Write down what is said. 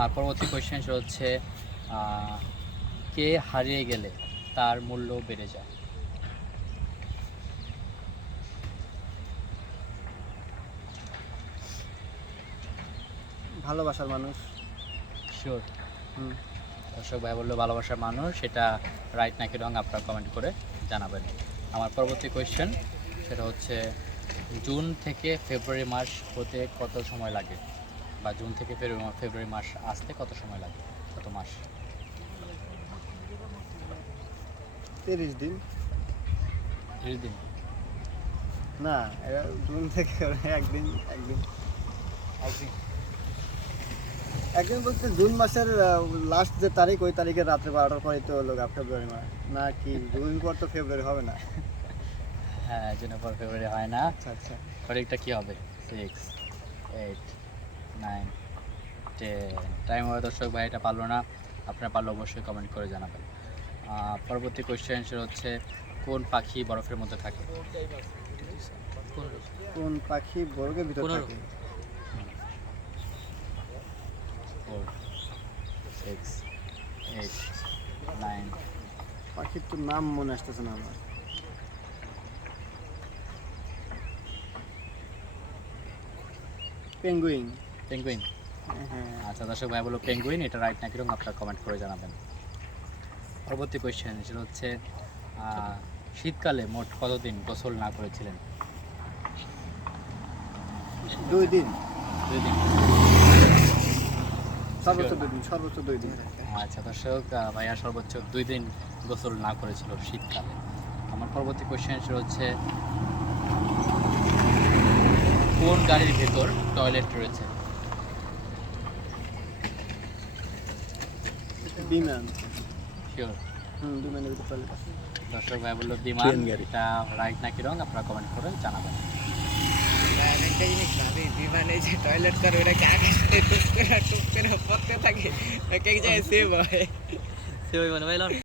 আর পরবর্তী কোয়েশ্চেন হচ্ছে কে হারিয়ে গেলে তার মূল্য বেড়ে যায়? ভালোবাসার মানুষ। শিওর? হুম। দর্শক ভাই বললো ভালোবাসার মানুষ, সেটা রাইট নাকি রং আপনারা কমেন্ট করে জানাবেন। আমার পরবর্তী কোয়েশ্চেন সেটা হচ্ছে জুন থেকে ফেব্রুয়ারি মাস হতে কত সময় লাগে, বা জুন থেকে ফেব্রুয়ারি মাস আসতে কত সময় লাগে, কত মাস? 30 দিন। 30 দিন? না, জুন থেকে একদিন। একদিন বলতে জুন মাসের লাস্ট যে তারিখ, ওই তারিখের রাত্রে 12টার পরেই তো হলো ফেব্রুয়ারি মাস। না কি জুন পর তো ফেব্রুয়ারি হবে না? হ্যাঁ, জুনের পর ফেব্রুয়ারি হয় না। আচ্ছা আচ্ছা। সঠিকটা কী হবে? 6, 8, 9, 10। টাইম হবে দর্শক ভাই, এটা পারলো না। আপনারা পারলে অবশ্যই কমেন্ট করে জানাবেন। পরবর্তী কোয়েশ্চেন হচ্ছে কোন পাখি বরফের মধ্যে থাকে? কোন পাখি বরফের ভিতর থাকে? 4, 6, 8, 9। পাখির তো নাম মনে আসতেছে না আমার। পেঙ্গুইন। পেঙ্গুইন? হ্যাঁ। আচ্ছা দর্শক ভাই বলো পেঙ্গুইন, এটা রাইট নাকি রং আপনারা কমেন্ট করে জানাবেন। পরবর্তী কোয়েশ্চেন সেটা হচ্ছে শীতকালে মোট কতদিন গোসল না করেছিলেন? 2 দিন। 2 দিন? সর্বোচ্চ 2 দিন। আচ্ছা দর্শক, ভাইয়া সর্বোচ্চ 2 দিন গোসল না করেছিল শীতকালে। আমার পরবর্তী কোয়েশ্চেন হচ্ছে কোন গাড়ির ভেতর টয়লেট রয়েছে? বিমান। শিওর? বিমানের ভিতর টয়লেট আছে। দর্শক ভাই বললো বিমান, এটা রাইট নাকি রং আপনারা কমেন্ট করে জানাবেন। একটা জিনিস ভাবি, বিমানে যে টয়লেট করে ওটা কি আকাশে টুক করে পড়তে থাকে, এক এক জায়গায় সেভ হয়। সে ওই মানে ভাই